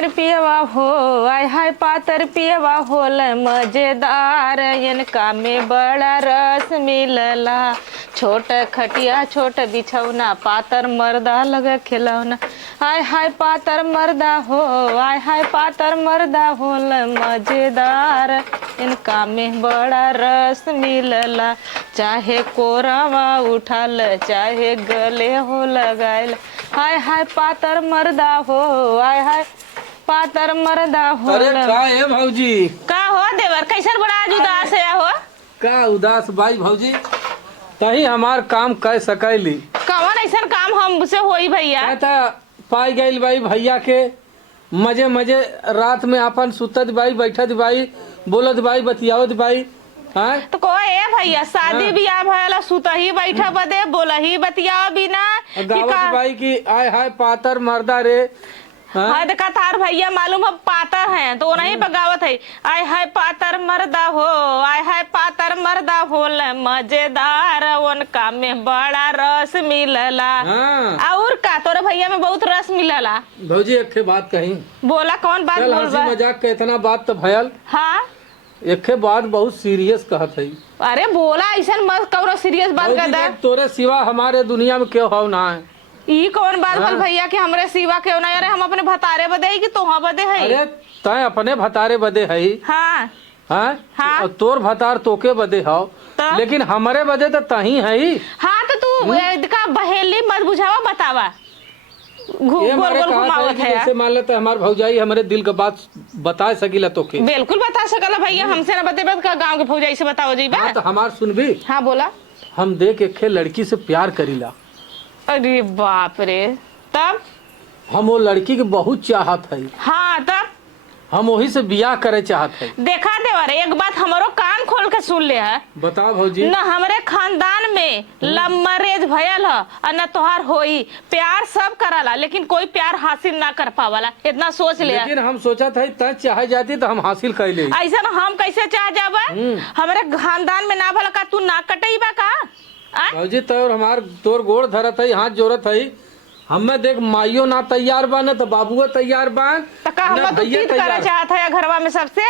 पातर पियवा हो, आय हाय पातर पियवा होल मजेदार, इनका में बड़ा रस मिलला। छोट खटिया छोट बिछौना, पातर मर्दा लगे खिलौना। आय हाय पातर मर्दा हो, आय हाय पातर मर्दा होल मजेदार, इनका में बड़ा रस मिलला। चाहे कोरावा उठाल चाहे गले हो लगायल, हाय हाय पातर मर्दा हो, आय हाय पातर मर्दा हो। अरे का है भौजी? का हो देवर, कैसन बड़ा आज उदास है हो? का उदास भाई भौजी? तही हमार काम कर सकैली। कौन ऐसा काम हमसे होई भैया? पाई गई भाई भैया के मजे मजे रात में अपन सुतत भाई बैठत भाई बोलत भाई बतियावत भाई। हाँ तो को ए भैया शादी बियाह भला सुतही बैठा बदे बोलही बतियाओ बिना गावत भाई की आय हाय पातर मर्दा रे। हाँ देखा थार भैया मालूम है पातर हैं तो नहीं बगावत है। आय हाय पातर मर्दा हो, आय हाय पातर मर्दा होल मजेदार, उनका में बड़ा रस मिलला। और का तोरे भैया में बहुत रस मिलला। भौजी एक बात कही। बोला कौन बात बोल बा? मजाक के इतना बात तो भयल। हाँ एक बात बहुत सीरियस कहत है। अरे बोला ऐसा मत करो सीरियस बात कर दे। तोरे सिवा हमारे दुनिया में क्यों हो ना है? ई कौन बात बोल भैया कि हमरे सिवा क्यों ना? अरे हम अपने भतारे बदे है कि तोहा बदे है? अरे तय अपने भतारे बदे है। हाँ हाँ तोर भतार तोके बदे हो लेकिन हमारे बदे तो तही है। हाँ तो तू का बहेली मत बुझावा, बतावा गोल गोल घुमावत है। जैसे मान लेते हमार भौजाई हमारे दिल का बात बता सकीला तोके? बिल्कुल बता सकला भैया, हमसे ना बतेबे का गांव के भौजाई से बताओ जी बात। तो हमार सुनबी? हाँ बोला। हम देख एक लड़की से प्यार करीला। अरे बाप रे, तब? हम वो लड़की के बहुत चाहत है। हाँ तब? हम वही से बियाह करे चाहत है। देखा देवर एक बात हमारो कान खोल के सुन ले है। बताओ भौजी। न हमारे खानदान में लव मैरेज भयल है और न तोहार होई। प्यार सब कराला लेकिन कोई प्यार हासिल ना कर पावाला, इतना सोच ले। लेकिन हम सोचा था तय चाहे जाती तो हम हासिल कर ले। ऐसा ना हम कैसे चाह जाबा? हमारे खानदान में ना भला का तू ना कटईबा का? भौजी तो हमार तोर गोड़ धरत है, हाथ जोड़त है। हमें देख माइयो ना तैयार बा न तो बाबुओ तैयार बा। हम तो चीत करा चाहत है घरवा में सबसे।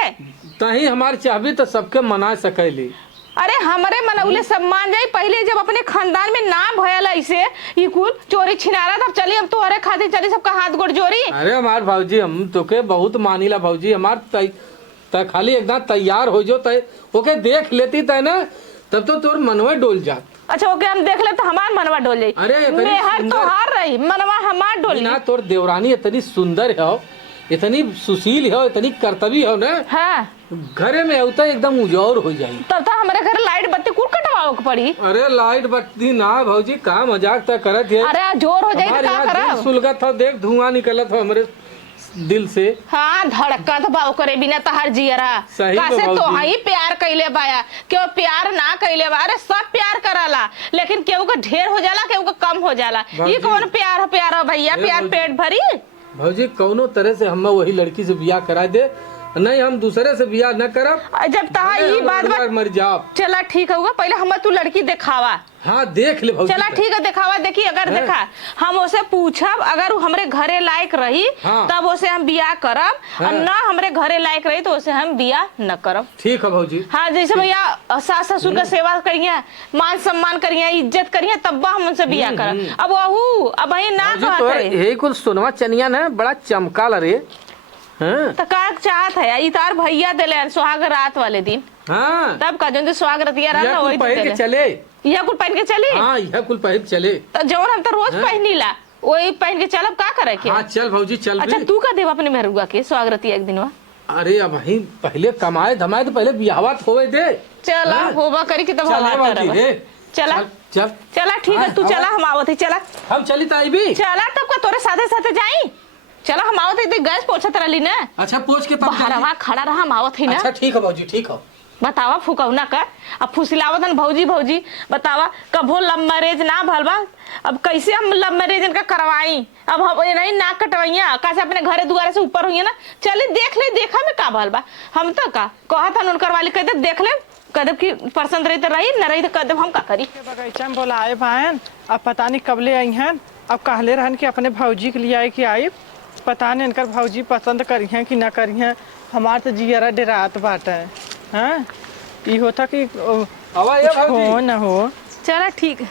तही हमार चाहबी तो सबके मना सकैली। अरे हमारे मनौले सब मान जाई। पहले जब अपने खानदान में ना भयल ऐसे ये कुल चोरी छिनारा तब चली हम तो अरे खातिर चली सबका हाथ गोड़ जोड़ी। अरे हमार भौजी हम तोके बहुत मानीला भौजी। हमार तय खाली एकदम तैयार हो जो तय ओके देख लेती तय ना तब तो तोर मनवा डोल जात। अच्छा ओके हम देख ले तो हमार मनवा डोल जाई। अरे मेहर तो हार रही मनवा हमार डोल ना। तोर देवरानी इतनी सुंदर है, इतनी सुशील है, इतनी कर्तव्य है ना। हाँ घरे में होता एकदम उजाड़ हो जाये। तब तो हमारे घर लाइट बत्ती कुल कटवाओ के पड़ी। अरे लाइट बत्ती ना भौजी का मजाक तक करत है। अरे जोर हो जाये तो का करब? सुलगत था देख धुआं निकलत था हमारे दिल से। हाँ धड़कत बाव करे बिना तहार जियरा कैसे तो ही प्यार कैले बाया। क्यों प्यार ना कैले बा? अरे सब प्यार कराला लेकिन केहू का ढेर हो जाला केहू का कम हो जाला। ये कौन प्यार है भैया? प्यार पेट भरी भौजी कौनो तरह से हम वही लड़की से बियाह करा दे, नहीं हम दूसरे से बियाह न करब। जब तहा ये बात मर जाओ। चला ठीक होगा, पहले हम तू लड़की दिखावा। हाँ देख ले भौजी। चला ठीक है दिखावा। देखी अगर देखा हम उसे पूछब अगर हमरे घरे लायक रही तब उसे हम बियाह करब और न हमरे घरे लायक रही तो उसे हम बियाह न करब। ठीक है भौजी। हाँ जैसे भैया सास ससुर का सेवा करिए, मान सम्मान करिए, इज्जत करिए तब हम उनसे बियाह करब। अब वहू अब वही ना यही कुल सोनवा चनिया न बड़ा चमकाल रे। तो का चाहत है इतार भैया दिले सुहाग रात वाले दिन। हाँ तब का जो सुहाग रतिया रहा वही के चले। यह कुल पहन के चले। हाँ यह कुल पहन चले। तो जौन हम तो रोज पहनीला वही पहन के चलब का करे के? हाँ चल भौजी चल। अच्छा तू का देव अपने मेहरुआ के सुहाग रतिया एक दिन? अरे अब वही पहले कमाए धमाए तो पहले बियाहवा होवे दे। चला होबा करी की तब चला चल चला ठीक है तू चला हम आवत है। चला हम चली ताई भी। चला तब का तोरे साथे साथे जाई। चला हम आवत है गैस पोछत रहली ना। अच्छा पोछ के तब बाहरवा खड़ा रहा हम आवत है ना। अच्छा ठीक है भौजी ठीक है। बतावा फुकौना कर अब फुसिलावत भौजी भौजी बतावा कभो लव मैरेज ना भलबा। अब कैसे हम लव मैरेज इनका करवाई? अब हम नहीं ना कटवाइया कैसे अपने घरे दुआरे से ऊपर हुई ना। चले देख ले देखा में का भलबा। हम तो का कहत हन उनकर वाली कह दे देख ले कदम की पसंद रही तो रही न रही तो कदम हम का करी। बगीचा में बोलाए भान अब पता नहीं कब ले आई हैं। अब कहले रहन कि अपने भौजी के लिए आए कि आई पता नहीं इनकर भौजी पसंद करी हैं कि ना करी हैं। हमार तो जियरा डेरात बाटे हैं। ई होता कि हवा ये कुछ हो भाजी ना हो। चला ठीक।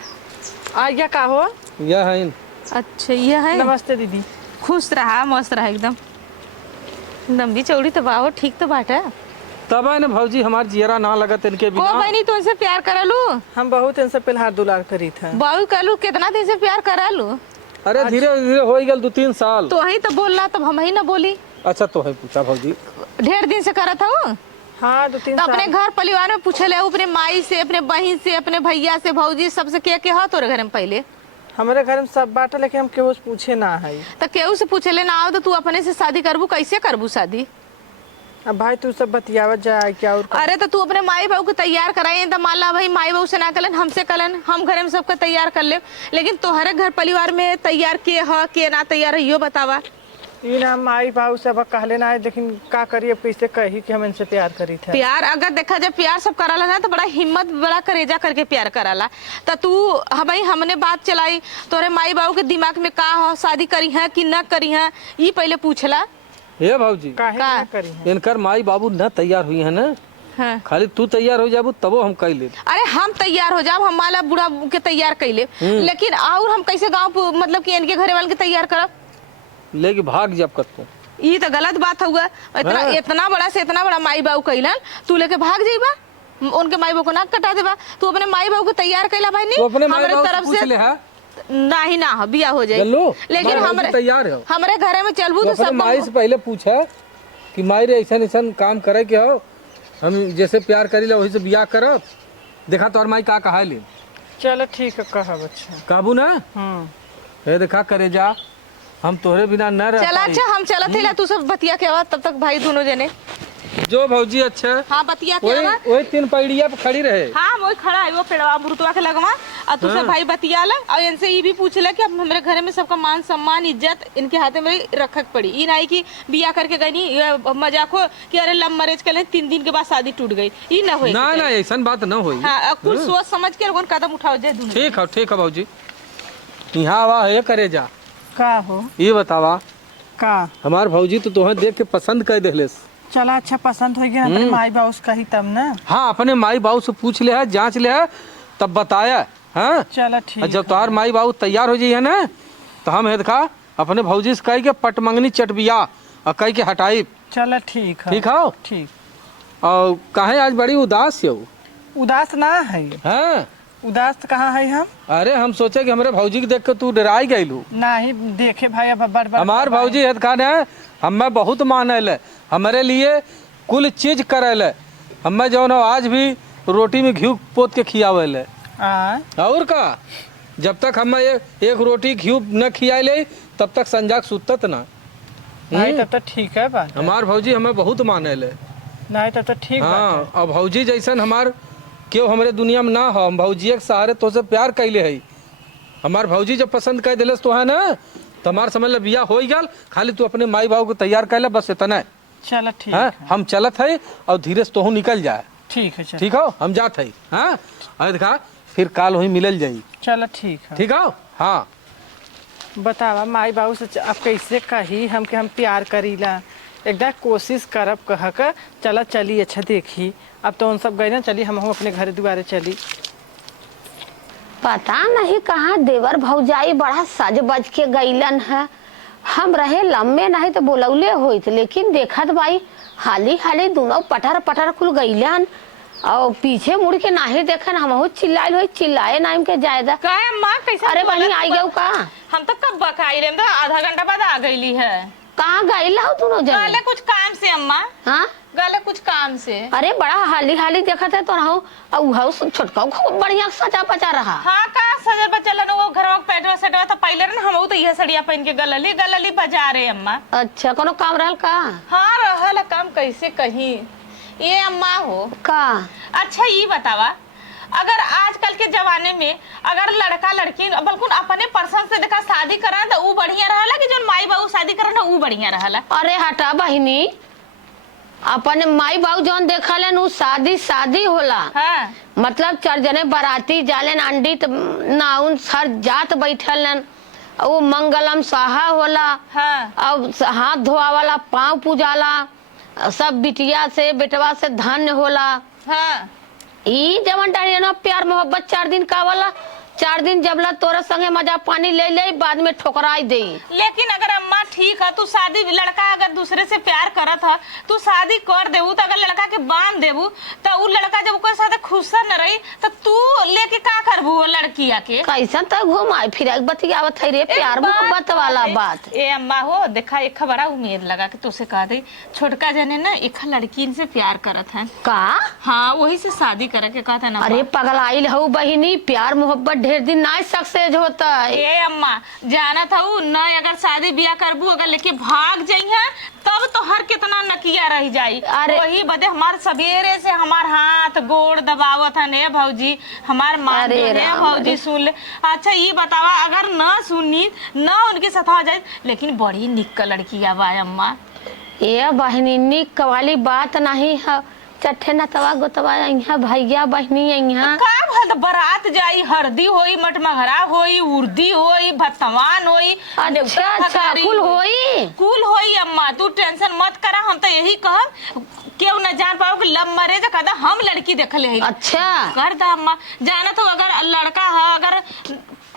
आ गया का हो। यह है अच्छा ये है। नमस्ते दीदी। खुश रहा मस्त रहा एकदम। लंबी चौड़ी तो बाहो ठीक तो बाटे। तब है ना भौजी हमार जियरा ना लगत इनके को बिना। बहनी तुमसे प्यार करलू? हम बहुत इनसे पिलहार दुलार करी थे। बाबू कहलू कितना दिन से प्यार करलू? अरे धीरे धीरे हो गल 2-3 साल। तो वही तो बोल रहा तब हम ही ना बोली। अच्छा तो है पूछा भौजी। ढेर दिन से करत हूँ। हाँ 2-3 तो अपने साल। घर परिवार में पूछे ले अपने माई से, अपने बहन से, अपने भैया से, भौजी सबसे के हो तोरे घर में पहले? हमारे घर में सब बाटे लेकिन हम केहू से पूछे ना है। तो केहू से पूछे ले ना आओ तो तू अपने से शादी करबू? कैसे करबू शादी? अब भाई तू सब बतियावत जाए क्या और अरे तो तू अपने माई बहू को तैयार कराई तो मान ला भाई माई बहू से ना कलन हमसे कलन, हम घर में सबको तैयार कर ले। लेकिन तोहरे घर परिवार में तैयार के ना तैयार है यो बतावा। ई ना माई बाबू सब कहले ना है लेकिन का करिए कैसे कही कि हम इनसे प्यार करी थे। प्यार अगर देखा जाए प्यार सब कराला ना तो बड़ा हिम्मत बड़ा करेजा करके प्यार कराला। तो तू हमने बात चलाई तोरे माई बाबू के दिमाग में का हो शादी करी है कि न करी है ये पहले पूछला। हे भौजी काहे का? ना करी है। इनकर माई बाबू न तैयार हुई है ना। हाँ। खाली तू तैयार हो जाबू तबो हम कह ले। अरे हम तैयार हो जाओ हम माला बुढ़ा के तैयार कैले लेकिन और हम कैसे गाँव मतलब कि इनके घरे वाले के तैयार करब? लेके भाग जब करतो। ये तो गलत बात हुआ। इतना हाँ। इतना बड़ा से इतना बड़ा माई बाबू कैलन तू लेके भाग जाइबा? उनके माई बाबू को नाक कटा देबा? तू अपने माई बाबू को तैयार कैला भाई तो अपने नहीं माई हमारे बाबू से तरफ पूछ से ले है। नहीं ना हो बिया हो जाए। चलो, लेकिन माई बाबू हमारे तैयार हो। हमारे घरे में चलबू तो अपने सब माई से पहले पूछा कि माई रे ऐसा ऐसा काम करे के हो, हम जैसे प्यार करी ला वही से बियाह करब। देखा तोर माई का कहा ले। चलो ठीक है कहा बच्चा। काबू ना हे देखा करे जा हम तोहरे बिना न रह चला। पाई। अच्छा हम चलत थे तू सब बतिया के आवा तब तक भाई दोनों जने। जो भौजी अच्छा हाँ बतिया के वही आवा। वही 3 पैड़िया पे खड़ी रहे। हाँ वो खड़ा है वो पेड़वा बुरुतवा के लगवा और तू सब भाई बतिया ला और इनसे ये भी पूछ ले कि अब हमारे घर में सबका मान सम्मान इज्जत इनके हाथे में रखक पड़ी। ये नहीं कि बिया करके गई नहीं मजाक हो कि अरे लव मैरिज कर ले 3 दिन के बाद शादी टूट गई। ये ना होए ना ना ऐसा बात न होई। हाँ कुछ सोच समझ के कौन कदम उठाओ जाए दोनों। ठीक है भौजी। यहाँ आवा है करे जा। का हो ये बतावा का हमार भौजी तो तोहे देख के पसंद कर देहलेस। चला अच्छा पसंद हो गया अपने माई बाबू से कही तब ना। हाँ अपने माई बाबू से पूछ ले है जांच ले है तब बताया। हाँ चला ठीक जब तोहार माई बाबू तैयार हो जाइए ना तो हम देखा अपने भौजी से कह के पटमंगनी चटबिया और कह के हटाई। चला ठीक है। ठीक हो। ठीक। और काहे आज बड़ी उदास हो? उदास ना है। हाँ उदास तो कहाँ है हम। अरे हम सोचे कि हमारे भौजी के देख के तू डराई गईलू। ना ही देखे भाई अब बड़ बड़ हमार भौजी हेत खान है हमें बहुत मानल है हमारे लिए कुल चीज करल है। हमें जो ना आज भी रोटी में घी पोत के खियावल है। और का जब तक हमें एक रोटी घी न खिया ले तब तक संजाक सुतत ना। नहीं तब तो ठीक है बात। हमार भौजी हमें बहुत मानल है। नहीं तब तो ठीक बात है। हाँ और भौजी जैसन हमार क्यों हमारे दुनिया में ना हो। हम भौजी के सहारे तो से प्यार कैले है। हमार भौजी जब पसंद कर दिलस तो है ना तो हमार समझ ले बिया हो गल। खाली तू अपने माई बाबू को तैयार कर ले बस इतना। चलो ठीक है है। हम चलत है और धीरे से तोहू निकल जाए। ठीक है चलो। ठीक हो हम जात है। हाँ अरे देखा फिर काल वही मिलल जाई। चलो ठीक है। ठीक हो। हाँ बतावा माई बाबू से अब कैसे कही हम के हम प्यार करीला। एकदम कोशिश करब कह के चला चली अच्छा देखी। अब तो उन सब गए ना चली हम अपने घर दुआरे चली। पता नहीं कहाँ देवर भौजाई बड़ा सज बज के गईलन है। हम रहे लम्बे नहीं तो बोलौले होइत लेकिन देखत भाई हाली हाली दोनों पटर पटर खुल गईलन और पीछे मुड़ के नाही देखन हम चिल्लाइल हो चिल्लाए नाम के जायदा। काहे माँ कैसे अरे बहनी आई गई का? हम तो कब बकाई ले आधा घंटा बाद आ गईली है। कहाँ गईला हो दोनों जने? गले कुछ काम से अम्मा। हाँ गले कुछ काम से। अरे बड़ा हाली हाली देखत है तो रहो छोटका खूब बढ़िया सजा पचा रहा। हाँ का सजल बचल वो घरवा पेटवा सेटवा तो पहले ना हम तो यह सड़िया पहन के गलली बजा रहे अम्मा। अच्छा कोनो काम रहल का? हाँ रहल काम कैसे कहीं ये अम्मा हो का? अच्छा ये बतावा अगर आजकल के जमाने में अगर लड़का लड़की बल्कि अपने पर्सन से देखा शादी करा तो वो बढ़िया रहला कि जो माई बाबू शादी करा ना वो बढ़िया रहला? अरे हटा बहिनी अपने माई बाबू जौन देखलन उ शादी होला। हाँ। मतलब 4 जने बाराती जालन अंडित नाउन सर जात बैठलन वो मंगलम साहा होला। हाँ अब हाथ धोआ वाला पाँव पूजाला, सब बिटिया से बेटवा से धन्य होला। हाँ ई जवन डाली ना प्यार मोहब्बत 4 दिन का वाला, 4 दिन जबला तोरा संगे मजा पानी ले ले, बाद में ठोकराई दे। लेकिन अगर अम्मा ठीक है, तू शादी लड़का अगर दूसरे से प्यार करत है, तू शादी कर देबू तो अगर लड़का के बांध देबू तो उ लड़का जब ओकर साथे खुश न रही तो तू लेके का करबू वो लड़किया के? कैसन तो घुमाई फिर बतियावत है रे, प्यार मोहब्बत वाला बात। ए अम्मा हो देखा, एक बड़ा उम्मीद लगा के तुझसे कह दे, छोटका जने ना एक लड़की से प्यार करत है। का? हाँ वही से शादी करे के कहता ना। अरे पगलाइल हूँ बहिनी, प्यार मोहब्बत ढेर दिन ना सक्सेस होता है। ए अम्मा जाना था न, अगर शादी ब्याह करबू अगर लेके भाग जाइए तब तो हर कितना नकिया रह जाई। अरे वही बदे हमार सवेरे से हमार हाथ गोड़ दबावत है ने भौजी, हमार मान अरे ने राम भौजी सुन ले। अच्छा ये बतावा, अगर न सुनी न उनके साथ हो जाए, लेकिन बड़ी निक लड़की बा अम्मा। ये बहनी निक वाली बात नहीं है, चट्ठे नतवा गोतवा यहाँ भैया बहनी यहाँ का भल बारात जाई, हरदी होई, मटमघरा होई, उर्दी होई, भतवान होई। अच्छा अच्छा कुल होई। कुल होई अम्मा, तू टेंशन मत करा। हम तो यही कहब केहू न जान पाओ कि लव मैरिज कदा हम लड़की देखले है। अच्छा कर दा अम्मा, जाना तो अगर लड़का है अगर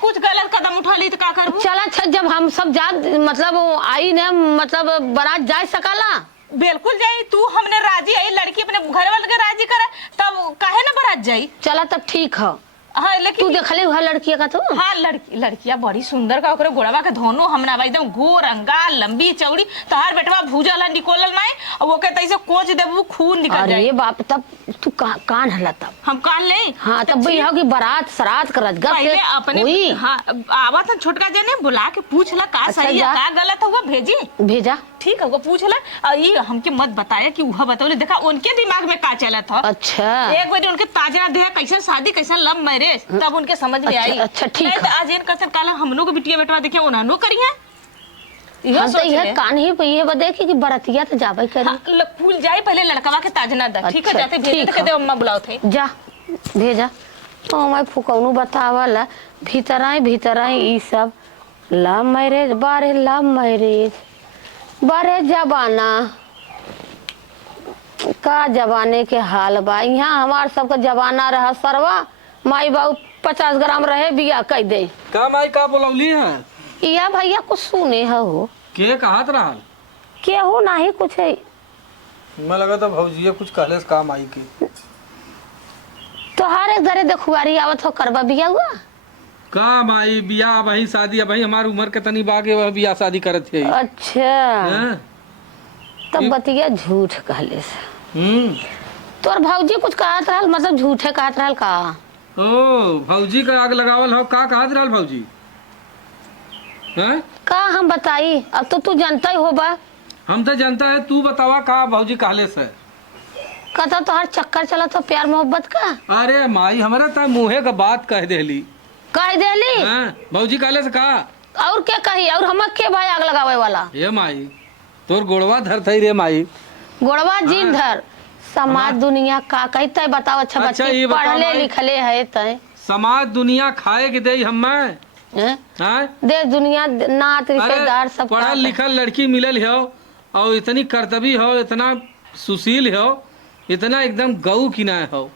कुछ गलत कदम उठा ली तो का करबू? चला अच्छा, जब हम सब जा मतलब आई ने मतलब बारात जा सकला? बिल्कुल जाई, तू हमने राजी आई, लड़की अपने घर वाले के राजी करे तब काहे ना बारात जाई। चला तब ठीक है। हाँ तू लेकिन देखले हुआ लड़किया का तो? हाँ लड़किया बड़ी सुंदर का, ओकरे गोड़वा के धोनो हमरा बा एकदम गोर अंगा लंबी चौड़ी, तोहार बेटवा भूजल निकोलल नहीं और वो कहते ऐसे कोच देबू खून निकल जाए। अरे बाप, तब तू कान हला तब हम कान ले। हाँ तब भैया की बारात सरात करत गा पहले अपने हाँ आवत है छोटका जने बुला के पूछ ला का अच्छा, सही है जा। का गलत है, वो भेजी भेजा। ठीक है वो पूछ ला, और ये हमके मत बताया कि वह बताओ, देखा उनके दिमाग में का चला था। अच्छा एक बार उनके ताजा देहा कैसे शादी कैसे लव मैरिज, तब उनके समझ में आई। अच्छा, ठीक नहीं है। तो आज इन करते काला हम लोग बिटिया बेटवा देखे उन्होंने करिए। हम तो यह कान ही पे ये देखे कि बरतिया तो जाबे करी। फूल जाए पहले लड़कवा के ताजना दा। ठीक है अच्छा, जाते भेज ठीक दे के है। दे अम्मा बुलाओ थे। जा भेजा। ओ मैं फुकौनु बतावला भीतर आई ई सब लव मैरिज बारे, लव मैरिज बारे जमाना का जमाने के हाल बा। यहाँ हमार सबका जमाना रहा सरवा, माई बाबू 50 ग्राम रहे बिया कह दे। का माई का बोलौली है? या भैया कुछ सुने हो के कहत रहल? केहू नहीं कुछ है। मैं लगा था भौजिया कुछ कहले से काम आई की। तो हर एक घरे देखुआरी आवत हो करबा बिया हुआ का माई बियाह वही शादी अब वही हमारी उम्र के तनी बागे वह बियाह शादी करत है। अच्छा हैं? तब बतिया झूठ कहले से। तोर भौजी कुछ कहत रहल, मतलब झूठे कहत रहल का? ओ भौजी का आग लगावल हो, का कहत रहल भौजी? हैं? का हम बताई, अब तो तू जानता ही होबा। हम तो जानता है, तू बतावा का भौजी कहले से? कहता तो हर चक्कर चला तो प्यार मोहब्बत का। अरे माई हमारा तो मुँहे का बात कह देली। कह देली? हैं? भौजी कहले से का? और क्या कही, और हम के भाई आग लगावे वाला? ये माई तोर गोड़वा धर थई रे माई। गोड़वा जीन धर, समाज दुनिया का कहते बताओ। अच्छा अच्छा, बच्चे ये बताओ पढ़ले भाई। लिखले है तय समाज दुनिया खाए के दे हमें हैं? हैं? देश दुनिया नात रिश्तेदार सब पढ़ल का- लिखल लड़की मिलल हो और इतनी कर्तव्य हो, इतना सुशील हो, इतना एकदम गऊ की ना हो,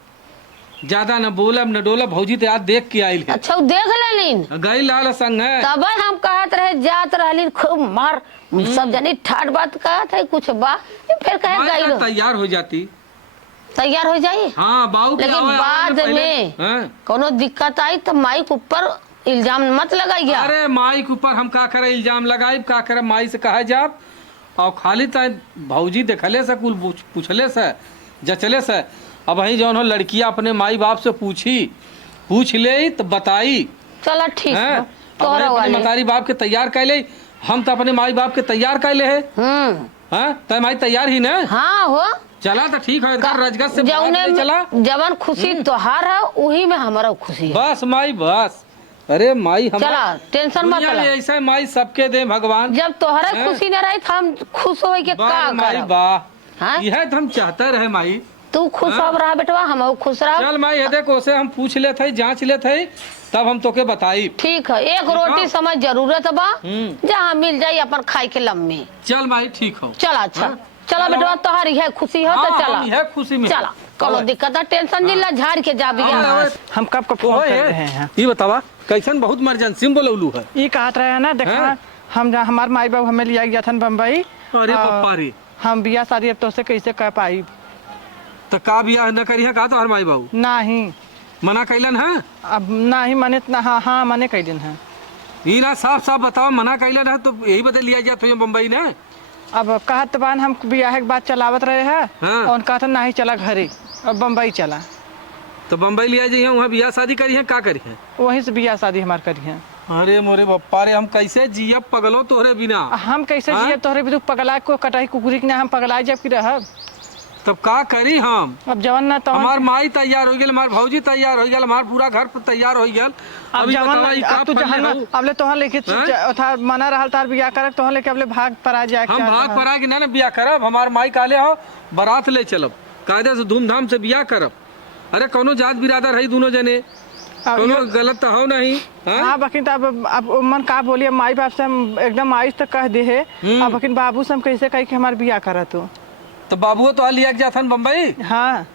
ज्यादा न बोलब न डोलब। भौजी तो आज देख के आइल है, अच्छा वो देख लेलिन गई लाल संग है। तब हम कहत रहे जात रहलिन खूब मार, सब जनी ठाट बात कहत है कुछ बा, फिर कहे माई गई का तैयार हो जाती। तैयार हो जाई। हाँ बाऊ के लेकिन आवे- आवे बाद न पहले- में हैं? कोनो दिक्कत आई तो माई के ऊपर इल्जाम मत लगाइया। अरे माई के ऊपर हम का करे इल्जाम लगाई, का करे माई से कहा जाब। और खाली तो भौजी देखले से कुल पूछले से जचले से। अब वही जौन हो लड़कियां अपने माई बाप से पूछ ले तो बताई चलो ठीक हैं? है। अब तोरा वही अपने वाले मतारी बाप के तैयार कर ले, हम तो अपने माई बाप के तैयार कर ले है। हाँ तो माई तैयार ही ना। हाँ हो चला तो ठीक है, इधर रजगत से बाहर जौने ले चला। जवन खुशी तोहार है वही में हमारा खुशी है। बस माई बस। अरे माई हम चला टेंशन मत ला। ऐसा माई सबके दे भगवान। जब तोहरे हैं? खुशी न रही तो हम खुश हो के का वाह माई करब? वाह, हाँ? यह तो हम चाहते रहे माई। तू खुश अब रहा बेटवा, हम खुश रह। चल माई ये देख ओसे हम पूछ ले थे, जांच ले थे, तब हम तोके बताई। ठीक है, एक रोटी समझ जरूरत बा, जहाँ मिल जाई अपन खाई के लम्बे। चल माई ठीक हो। चला अच्छा, चला बेटवा, तोहार है खुशी हो तो चला। है खुशी में चला, कोनो दिक्कत है टेंशन जिला झाड़ के जा बिया। हम कब कब फोन कर रहे हैं। ये बतावा कैसन बहुत इमरजेंसी में बोलौलू है। ये कहत रहे हैं ना, देखा हम हमार माई बाबू हमें लिया गया था बम्बई। अरे पप्पा रे, हम बिया शादी अब तो से कैसे कर पाई। तो का बियाह न करी है का तो हर माई बाबू नहीं मना कैलन है? अब नहीं मने ना, हाँ हाँ मने कई दिन है। ये ना साफ साफ बताओ, मना कैलन है तो यही बदल लिया जाए तो बम्बई ने। अब कहत बान हम बियाह के बाद चलावत रहे हैं। हाँ। और कहते नहीं चला घरे, अब बम्बई चला। तो बम्बई लिया जाइए, वहाँ बियाह शादी करी है का करी है? वहीं से बियाह शादी हमार करी है। अरे मोरे बप्पा रे, हम कैसे जियब पगलो तोहरे बिना? हम कैसे हाँ? जिये तोहरे भी पगला को कटाई कुकुरी के ना हम पगला जब की रह। तब का करी हम? अब जवन ना तो हमार माई तैयार हो गई, हमार भौजी तैयार हो गई, हमार पूरा घर तैयार हो गया। अब जवन अब तू जहन अबले तोहर लेके था मना रहल तार बियाह करक, तोहर लेके अबले भाग पर आ जाए। हम भाग पर आ के ना बियाह करब, हमार माई काले हो बारात ले चलब, कायदे से धूमधाम से बियाह करब। अरे कोनो जात बिरादर है दोनों जने, कोनो गलत तो हो नहीं। हाँ बकिन तो अब मन का बोलिए, माई बाप से हम एकदम आइस तक कह दे है। अब बकिन बाबू से हम कैसे कही कि हमार बियाह करा तो बाबू तो लिया जाता बम्बई। हाँ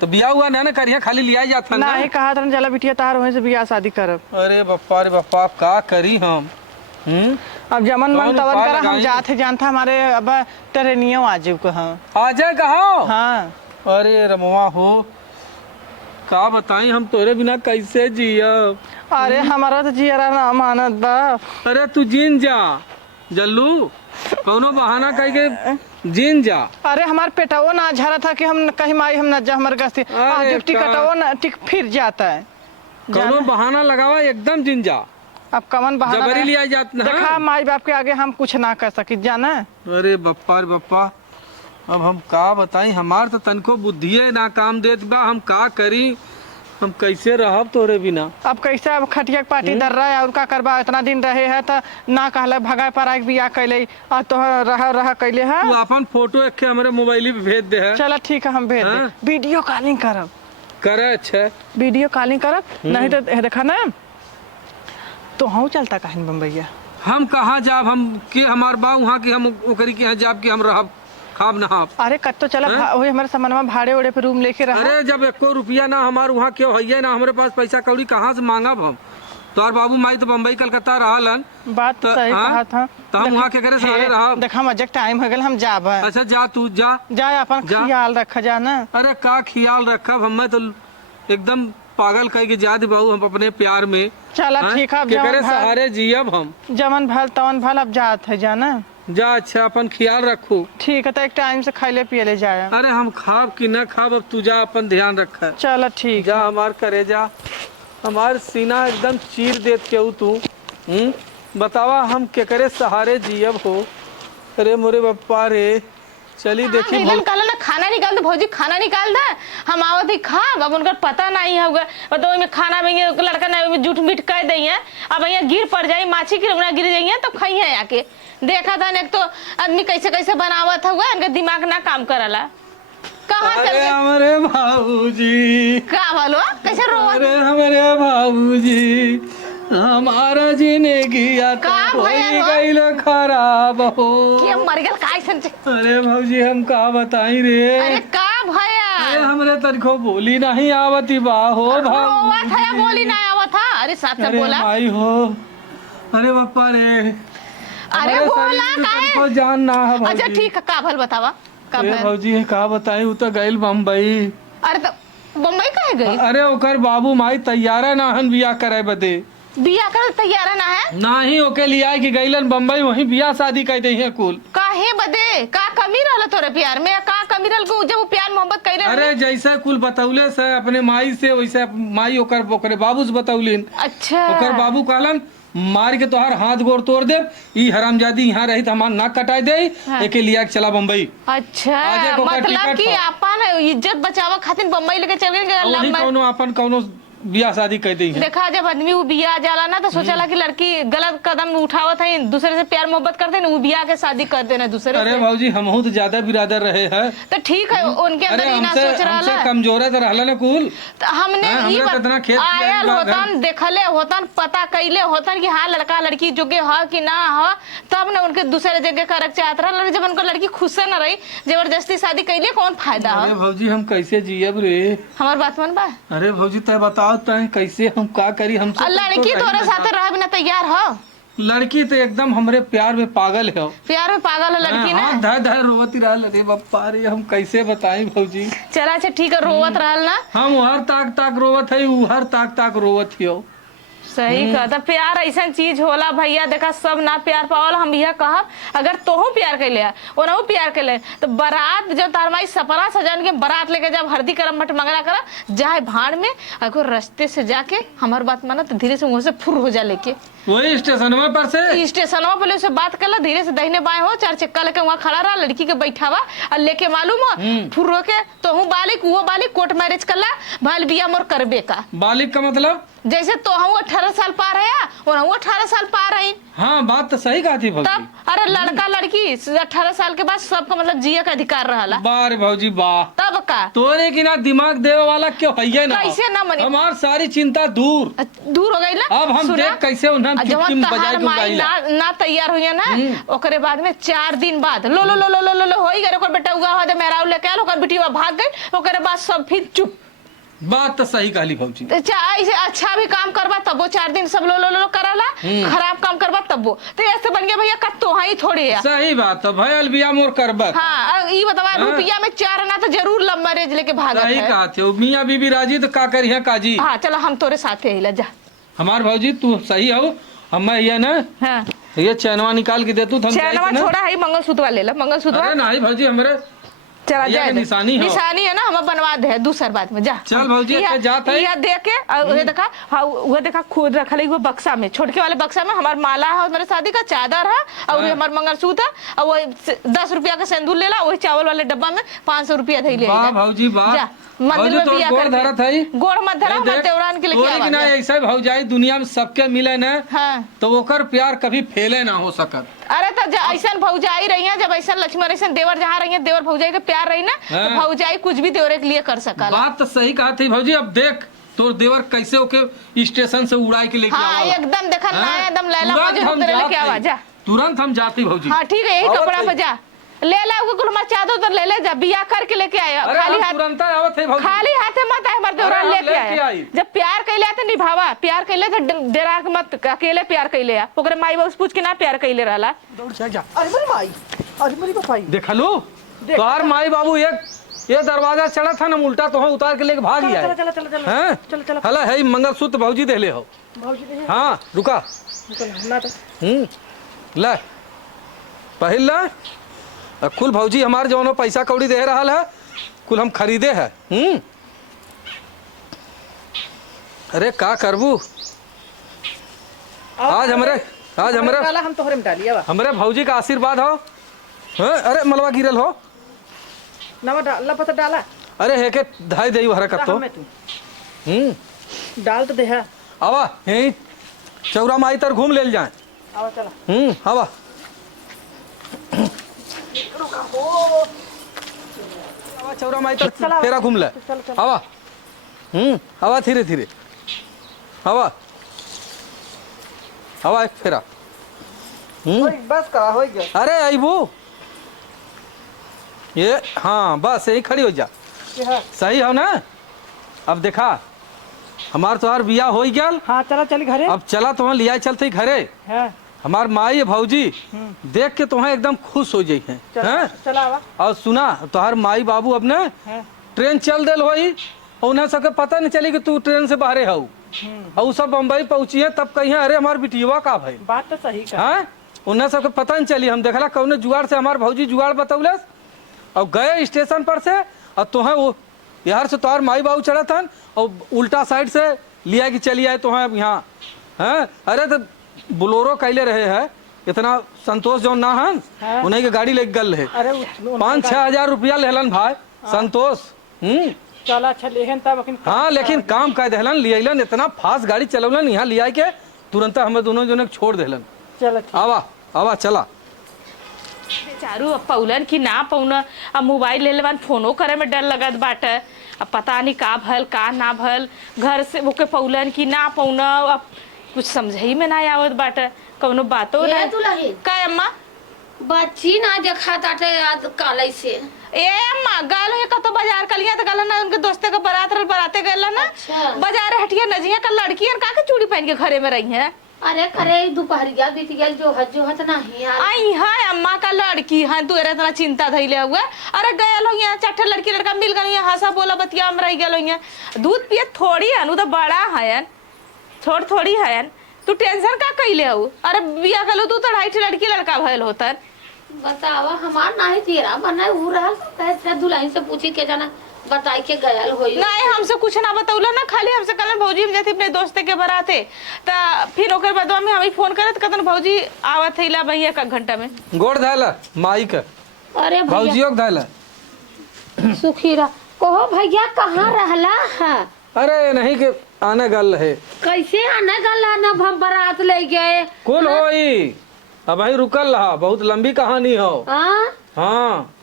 तो बियाह हुआ ना करिए, खाली लिया जाता ना ही कहा था जला बिटिया तार वहीं से बियाह शादी करब। अरे बप्पा रे बप्पा, का करी हम? अब जमन मन तवन करा, हम जाते जानता हमारे अब ट्रेनियों आजू को। हाँ आ जाए कहा? हाँ अरे रमवा हो, का बताई हम तोरे बिना कैसे जियब? अरे हमारा तो जियरा ना मानत बा। अरे तू जीन जा जल्लू, कौनो बहाना कह के जीन जा। अरे हमार पेटवो ना झरा था कि हम कहीं माई हम न जा, हमारे गस्ती आज टिकटवो ना टिक फिर जाता है। कौनो बहाना लगावा, एकदम जीन जा। अब कमन बहाना जबरी लिया जाता है। देखा माई बाप के आगे हम कुछ ना कर सकी जाना। अरे बप्पा रे बप्पा, अब हम का बताई, हमार तो तनको बुद्धिए ना काम देत बा, हम का करी, हम कैसे रहब तोरे बिना? अब कैसे अब खटिया के पार्टी दर रहा है और का करबा, इतना दिन रहे है तो ना कहले भगाए पर आके बियाह कैले और तो रह कैले है। तू अपन फोटो एक हमारे मोबाइल पे भेज दे है। चलो ठीक है, हम भेज दे, वीडियो कॉलिंग करब। करे अच्छा वीडियो कॉलिंग करब, नहीं तो देखा ना तो हम चलता कहीं बम्बैया। हम कहाँ जाब, हम के हमार बा वहाँ के, हम ओकरी के यहाँ जाब के हम रहब खाब नहाब। अरे कत तो चला वही हमारे सामान भाड़े उड़े पे रूम लेके रहा। अरे जब एको रुपया ना हमार वहाँ क्यों है ना, हमारे पास पैसा कौड़ी कहाँ से मांगब हम? तो और बाबू माई तो बम्बई कलकत्ता रहलन। बात तो सही कहा था। तो हम वहाँ के करे सारे रहब। देखा मजे टाइम हो गया, हम जाब। अच्छा जा, तू जा अपन ख्याल रखा जाना। अरे का ख्याल रखब, हमें तो एकदम पागल कह के जा दे बाबू, हम अपने प्यार में। चला ठीक है, सहारे जियब हम। जमन भल तवन भल, अब जात है जाना। जा अच्छा, अपन ख्याल रखो। ठीक है, तो एक टाइम से खाइले पियले जाए। अरे हम खाब कि न खाब, अब तू जा, अपन ध्यान रख। चलो ठीक जा, हमार करे जा, हमार सीना एकदम चीर देत के तू। बतावा हम केकरे सहारे जियब हो? अरे मोरे बप्पा रे, चली देखी कल ना खाना निकाल दे भौजी, खाना निकाल दे, हम आवत ही खा। अब उनका पता नहीं होगा, मतलब में खाना में लड़का नहीं में जूठ मीठ कह दी है। अब यहाँ गिर पड़ जाये, माछी की गिर जाइए तो खाई है आके। देखा था एक तो आदमी कैसे कैसे बनावत हुआ, इनका दिमाग ना काम करला। कहाँ चल गए हमारे बाबूजी? का बोलो कैसे रो? अरे हमारे बाबूजी, हमारा जिंदगी गई खराब हो। के मर गया काय संचे? अरे भौजी हम का बताई रे? अरे का भया? अरे हमरे तनको बोली नहीं आवती बा हो भाई। था बोली ना आवत था? अरे साथ से बोला भाई हो। अरे बापा रे, अरे बोला काहे? जान ना है भौजी। अच्छा ठीक है, का भल बतावा। अरे भौजी का बताई, वो तो गइल बम्बई। अरे तो बम्बई काहे गई? अरे ओकर बाबू माई तैयार ना हन बियाह करे बदे। बियाह कर तैयार ना है? नहीं, ओके लिया कि गइलन बम्बई, वहीं बियाह शादी कर दे है कुल। काहे बदे? का कमी रहल तोरे प्यार में? का कमी रहल को जब वो प्यार मोहब्बत कइले? अरे जैसे कुल बतौले से अपने माई से, वैसे माई ओकरे बाबू से बतौलिन। अच्छा। ओकर बाबू कहलन मार के तोहार हाथ गोड़ तोड़ दे, ई हरामजादी यहाँ रही हमार नाक कटाई दे। एके लिया के चला बम्बई। अच्छा, मतलब कि अपन इज्जत बचावा खातिर बम्बई लेके चल गए। कौनो अपन कौनो बियाह शादी कर दी है। देखा जब आदमी वो बिया जाला ना तो सोचला कि लड़की गलत कदम उठावत है, दूसरे से प्यार मोहब्बत करते ना, वो बिया के शादी कर देना दूसरे अरे से। भाजी हमहू तो ज्यादा बिरादर रहे हैं। तो ठीक है, उनके अंदर अरे ही ना हमसे सोच रहा हमसे है। कमजोर है रहला ना कुल। तो हमने हाँ, ई हमने कितना खेत किया आयल है, होतन, देखले होतन, पता कैले होतन कि हाँ लड़का लड़की जोगे है कि ना है, तब ना उनके दूसरे जगह करक चाहत रहा। जब उनको लड़की खुश न रही, जबरदस्ती शादी कैले कौन फायदा अरे है? भाजी हम कैसे जियब रे? हमार बात मन बा। अरे भाजी तय बताओ तय कैसे हम का करी? हम और लड़की तोरे साथे रह बिना तैयार हो? लड़की तो एकदम हमरे प्यार में पागल है। प्यार में पागल है लड़की ना। धर धर रोवती रहल। अरे बापा रे हम कैसे बताएं भौजी? चला अच्छा ठीक है, रोवत रहल ना। हम हर ताक ताक रोवत है, उ हर ताक ताक रोवत हियो। सही कहता। प्यार ऐसा चीज होला भैया, देखा सब ना प्यार पावल। हम यह कहब अगर तोहू प्यार कैले ओनहू प्यार कैले तो बारात जब तार माई सपना सजन के बारात लेके जब हल्दी करम मट मंगला करा जाए भाड़ में, अगर रास्ते से जाके हमार बात माना तो धीरे से मुंह से फुर हो जा लेके वही स्टेशनवा पर से स्टेशनवा पर से बात कर ला, धीरे से दाहिने बाएं हो, चार चक्का लेके वहाँ खड़ा रहा, लड़की के बैठावा और लेके मालूम हो फुर के तोहू बालिक वो बालिक कोर्ट मैरिज कर ला, भाल बिया मोर करबे का। बालिक का मतलब? जैसे तो हम 18 साल पार है और हम 18 साल पार है। हाँ बात तो सही कहा थी तब भौजी। अरे लड़का लड़की 18 साल के बाद सबका मतलब जिये का अधिकार रहला। बार भौजी वाह, तब का तोरे की ना दिमाग देवे वाला क्यों है ना? कैसे ना मनी? हमार सारी चिंता दूर दूर हो गई ना। अब हम सुना? देख कैसे उन्हें जब चुटकी में बजाए तहार के माई गाइला। ना तैयार हुई है ना, ओकरे बाद में 4 दिन बाद लो लो लो लो लो लो लो होई गए, ओकर बेटा उगा हो दे मेरा लेके आल, ओकर बेटी भाग गई, ओकरे बाद सब फिर चुप। बात तो सही कहली भौजी। ऐसे अच्छा भी काम करबा तब वो 4 दिन सब लो लो लो कराला, खराब काम करबा तब वो तो ऐसे बन गया भैया कत्तो ही थोड़ी है। सही बात है भयल बिया मोर करबत। हाँ ये बतावा रुपया में 4 ना तो जरूर लव मैरिज लेके भागत सही है। कहा थे मियाँ बीबी राजी तो का करी है काजी। हाँ चलो हम तोरे साथे हिला जा। हमार भौजी तू सही हो, हम ये ना हाँ ये चैनवा निकाल के दे तू। चैनवा छोड़ा है, मंगलसूत्र ले ला मंगलसूत्र। अरे नहीं भौजी हमरे चला भैया जाए के निशानी हो। निशानी है ना, हम बनवा दे दूसर बात में जा। चल भौजी अच्छा जात है। ये देख के वो देखा, हाँ वो देखा खुद रखल है वो बक्सा में, छोटके वाले बक्सा में हमार माला है, मेरे शादी का चादर है और हमार मंगलसूत्र है, और वो 10 रुपया का सिंदूर ले ला, वही चावल वाले डब्बा में 500 रुपया थी ले वाह भौजी वाह। जा मंदिर में बिया गोड़ धरत है। गोड़ मत धरा, हमार त्योहार के लिए ना ऐसा भौजाई दुनिया में सबके मिले ना, हाँ तो ओकर प्यार कभी फेले ना हो सकत। अरे तो ऐसा भौजाई रही है, जब ऐसा लक्ष्मण ऐसा देवर जहाँ रही है, देवर भौजाई का प्यार रही ना, तो भौजाई कुछ भी देवरे के लिए कर सकला। बात तो सही कहा थी भौजी। अब देख तोर देवर कैसे ओके स्टेशन से उड़ाई के लेके हाँ आवा। एकदम देखा ना, एकदम लैला तुरंत मजनू हम तेरे लेके जाते। आवा जा। तुरंत हम जाती भौजी। हाँ ठीक है, यही आवत कपड़ा है। पे जा ले ला, उसको कुल मत चादो तो ले ले जा, बिया करके लेके आया। अरे खाली हम हाथ तुरंत आवत है भौजी। खाली हाथे मत आए, हमारे देवरा अरे हम लेके लेके आया। आई। जब प्यार कैले तो निभावा, प्यार कैले तो डरा के मत, अकेले प्यार कैले आ, ओकरे माई बाबू से पूछ के ना प्यार कैले रहला। दौड़ जा जा। अरे मेरी माई, अरे मेरी पापा। देखा लो तोहार माई बाबू ये दरवाजा चढ़ा था ना उल्टा, तो उतार के लेके भाग गया है। चलो चलो चलो हैं? चलो चलो हला है मंगलसूत्र भौजी दे ले हो। भौजी दे। हाँ रुका। चलो ना तो ले पहिल ला। कुल भौजी हमार जौनो पैसा कौड़ी दे रहा है कुल हम खरीदे है। अरे का करबू आज हमरे डाला, हम तोहरे में डालिए बा। हमरे भौजी का आशीर्वाद हो। हैं? अरे मलवा गिरल हो। नवा डाला पता डाला। अरे है के धाई दई हरकत तो। हमें तू डाल तो दे है। आवा यही चौरा माई तर घूम ले जाए। आवा चला। आवा चौरा माई तर फेरा घूम ले। आवा आवा धीरे धीरे आवा आवा एक फेरा। बस का हो गया। अरे आईबू ये हाँ बस यही खड़ी हो जा। सही हो ना? अब देखा हमार तोहार बिया हो गया। हाँ चला चली घरे। अब चला तुम्हें लिया चलते घरे। हाँ हमार माई भौजी देख के तुम्हें एकदम खुश हो जाई हैं। चला आवा। और सुना तोहार माई बाबू अब ना ट्रेन चल दिल होई और उन्हें सबके पता नहीं चली कि तू ट्रेन से बाहरे हो, और उ सब बम्बई पहुंची है तब कहीं अरे हमार बिटिया का भाई बात तो सही का। हाँ उन्हें सबके पता नहीं चली। हम देखला कौन जुगाड़ से हमार भौजी जुगाड़ बतौलस और गए स्टेशन पर से, और तुम्हें वो यार से तोहार माई बाबू चढ़ा था और उल्टा साइड से लिया कि चली आए तुम्हें अब यहाँ। हैं? अरे तो बोलोरो कैले रहे है इतना संतोष जो ना है उन्हीं के गाड़ी लेके गल है। 5-6 हजार रुपया लेलन भाई संतोष। चल अच्छा लेहन तब अखिन हाँ लेकिन काम कर देहलन लियलन इतना फास्ट गाड़ी चलवलन यहाँ लिया के तुरंत हमें दोनों जने के छोड़ देहलन। चल ठीक। आवा आवा चला। बेचारू अब पौलन की ना पौना अब मोबाइल ले लेवन फोनो करे में डर लगत बाटे। अब पता नहीं का भल का ना भल घर से ओके पौलन की ना पौना अब कुछ समझई में ना आवत बाटे कौनो बातो ए ना दुल्हन का अम्मा बच्ची ना देखा ताटे आज काले से ए अम्मा गालो है कतो बाजार कलिया त गलन ना उनके दोस्ते का बारात रल बराते गलन ना अच्छा। बाजार हटिया नजिया का लड़कियन का के चूड़ी पहन के घरे में रही हैं। अरे करे दोपहरिया बीत गया जो हत नहीं यार आई है अम्मा का लड़की है तू इतना चिंता धैले हुए। अरे गए लो यहाँ चार लड़की लड़का मिल गए यहाँ हंसा बोला बतिया में रह गए यहाँ दूध पिए थोड़ी है तो बड़ा है थोड़ी है तू टेंशन का कैले हो। अरे बिया कलो तू तो 2.5 लड़की लड़का भयल होता बतावा हमार नहीं तेरा बना उ रहल कैसे दुल्हन से पूछी के जाना बताई के गयल होई नहीं हमसे कुछ ना बतौला ना खाली हमसे कल भौजी में जाती अपने दोस्त के बराते ता फिर ओकर बाद में हमें फोन करे तो कतन भौजी आवत हैला भैया का घंटा में गोड़ धैला माई के अरे भैया भौजियो के धैला। सुखीरा कहो भैया कहाँ रहला है अरे नहीं के आने गल है कैसे आने गला ना हम बारात ले गए कुल होई अब वही रुकल रहा बहुत लंबी कहानी हो। हाँ हाँ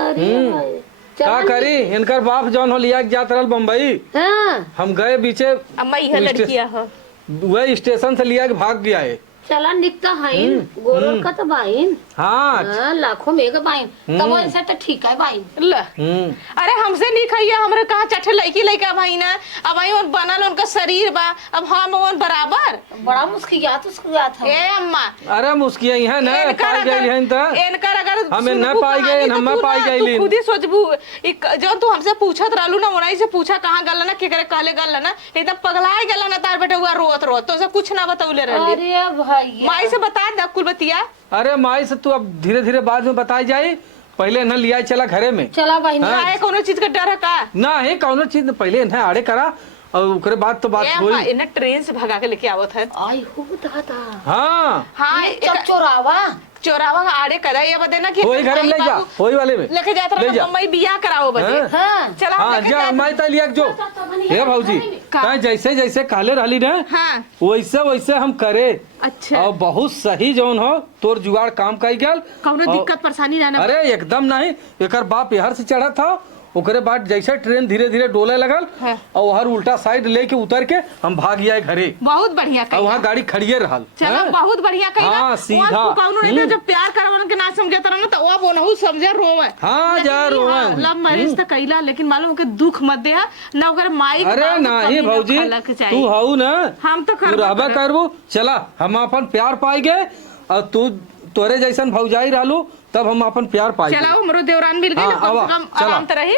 अरे भाई का करी इनकर बाप जौन हो लिया के जात रहल बम्बई हाँ हम गए बीचे अम्मा यह लड़किया हो वही स्टेशन से लिया के भाग गया है। चला निकता हाइन गोरल का तो बाइन हाँ हाँ लाखों में एक बाइन तब ऐसा तो ठीक है बाइन ल अरे हमसे नहीं खाइए हमरे कहा चट्टे लड़की लड़का भाई ना अब आई उन बनल उनका शरीर बा अब हम उन बराबर बड़ा मुस्कियात उसकियात है ए अम्मा अरे मुस्किया है ना पाई गई है तो इनकर अगर हमें न सुनबू पाई कहानी गए तो हम तू पाई ना- गई तू लीन। खुद ही सोचबू जो तू हमसे पूछत रहलू ना उन्हीं से पूछा कहाँ गल ना के करे कहले गल ना एकदम पगलाए गल ना तार बेटा हुआ रोत रोत तो से कुछ ना बतौले रहली अरे भैया माई से बता द कुल बतिया। अरे माई से तू अब धीरे धीरे बाद में बताई जाए पहले न लिया चला घरे में चला बाइन काहे कोनो चीज का डर है का ना है कौनो चीज पहले इन्हें आड़े करा और ओकरे बाद तो बात ए अम्मा हुई। इन्हें ट्रेन से भगा के लेके आवत है। आई हो दादा हाँ हाँ चप चोरावा चोरावा आड़े करा ये बता ना कि वही घरे में ले जा वही वाले में लेके जात ले रहा जा। मम्मी बियाह कराओ बजे हाँ। हाँ चला हाँ लेके जा जात- माई ता लिया के जो हे भौजी ताई जैसे जैसे काले रहली ना हाँ वैसे वैसे हम करे अच्छा और बहुत सही जौन हो तोर जुगाड़ काम कई गल। कौनो और- दिक्कत परेशानी ना अरे एकदम नहीं एकर बाप यहर से चढ़ा था ओकरे बाद जैसे ट्रेन धीरे धीरे डोले लगल हाँ। और हर उल्टा साइड लेके उतर के हम भाग गए घरे बहुत बढ़िया और कही वहाँ गाड़ी खड़िए रहल। चलो हाँ? बहुत बढ़िया कही हाँ, सीधा। कौनो नहीं जब प्यार करवन के ना समझत रहा ना तो वो बोनहु समझे रोवे हाँ, जा रोवे। लव मैरिज तो कइला लेकिन मालूम के दुख मत दे ना ओकर माई के अरे बाप के नहीं कमी ना भौजी खाला के चाहिए। तू हऊ ना हम तो तू करबे रहबे करब। करबू चला हम अपन प्यार पाई गए और तू तोरे जैसन भौजाई रहलू तब हम अपन प्यार पाई गए। चलाओ हमरो देवरान मिल गई हाँ, ना कम आवा, से कम चला। आराम तो रही।